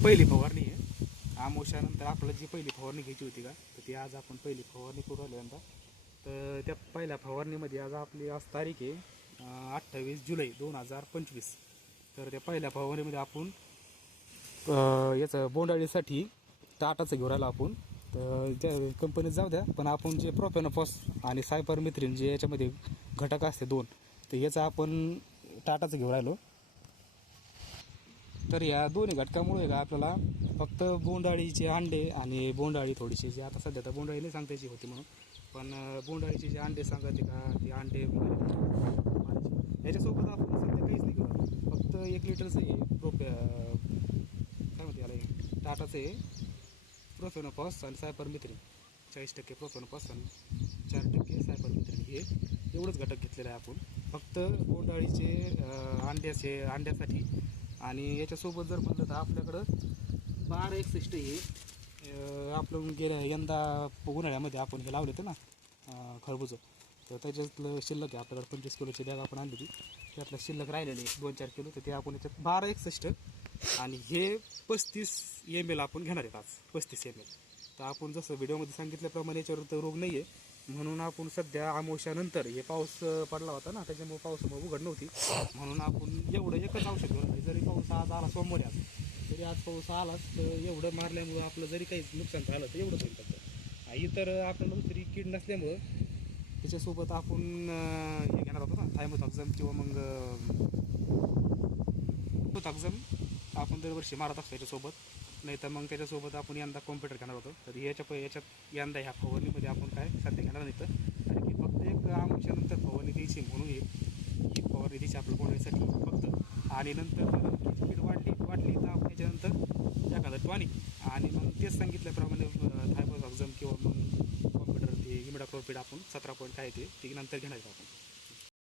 पहिली फवारणी आहे. आमोशानंतर आपल्याला जी पहिली फवारणी घ्यायची होती का तर ती आज आपण पहिली फवारणी करू आलो तर त्या पहिल्या फवारणीमध्ये आज आपली आज तारीख आहे अठ्ठावीस जुलै दोन हजार पंचवीस. तर त्या पहिल्या फवारणीमध्ये आपण याचं बोंडाळीसाठी टाटाचं घेऊन राहिलो आपण. तर त्या कंपनीत जाऊ द्या पण आपण जे प्रोफेनोफॉस आणि सायपर मिथ्रिन जे याच्यामध्ये घटक असते दोन तर याचं आपण टाटाचं घेऊन राहिलो तर या दोन्ही घटकामुळे का आपल्याला फक्त बोंडाळीचे अंडे आणि बोंडाळी थोडीशी जे आता सध्या तर बोंडाळी नाही सांगतायची होती म्हणून पण बोंडाळीचे जे अंडे सांगायचे का ते अंडे याच्यासोबत आपण सध्या काहीच नाही करत. फक्त एक लिटरचं आहे प्रोपे काय म्हणते याला टाटाचं आहे प्रोफेनोपॉस आणि सायपर मित्री चाळीस टक्के प्रोफेनोपॉस आणि चार टक्के सायपर मित्री हे एवढंच घटक घेतलेलं आहे आपण. फक्त बोंडाळीचे अंड्याचे अंड्यासाठी आणि याच्यासोबत जर म्हणलं तर आपल्याकडं बारा एकसष्ट हे आपलं गेल्या यंदा उन्हाळ्यामध्ये आपण हे लावले होते ना अं, खरबूजं. तर त्याच्यातलं शिल्लक आहे आपल्याकडे पंचवीस किलोची बॅग आपण आणली होती. त्यातलं शिल्लक राहिलेले दोन चार किलो तर ते आपण याच्यात बारा एकसष्ट आणि हे पस्तीस एम एल आपण घेणार आहेत आज पस्तीस एम एल तर आपण जसं व्हिडिओमध्ये सांगितल्याप्रमाणे याच्यावर तर रोग नाही आहे म्हणून आपण सध्या आमोशानंतर हे पाऊस पडला होता ना त्याच्यामुळे पावसामुळे उघड नव्हती. म्हणून आपण एवढं एकच औषध घेऊन जरी पाऊस आज आला सोमवारी आज तरी आज पाऊस आलाच तर एवढं मारल्यामुळं आपलं जरी काही नुकसान झालं तर एवढं होईल फक्त. इतर आपल्याला दुसरी कीड नसल्यामुळं त्याच्यासोबत आपण हे घेणार होतो ना थायमोथॉक्झम किंवा मग थायमोथॉक्झम आपण दरवर्षी मारत असतो याच्यासोबत. नाही तर मग त्याच्यासोबत आपण यंदा कॉम्प्युटर घेणार होतो. तर याच्या प याच्यात यंदा ह्या फवारणीमध्ये आपण काय सध्या घेणार नाही तर. कारण की फक्त एक आमच्यानंतर फवारणी द्यायची म्हणून एक ही फवारणी द्यायची आपल्या कोणासाठी फक्त. आणि नंतर स्पीड वाढली वाढली तर आपण त्याच्यानंतर एखादं टॉनिक आणि मग तेच सांगितल्याप्रमाणे थायमोथॉक्झम किंवा मग कॉम्प्युटर ते इमिडाक्लोपिड आपण सतरा पॉईंट काय ते नंतर घेणार आपण.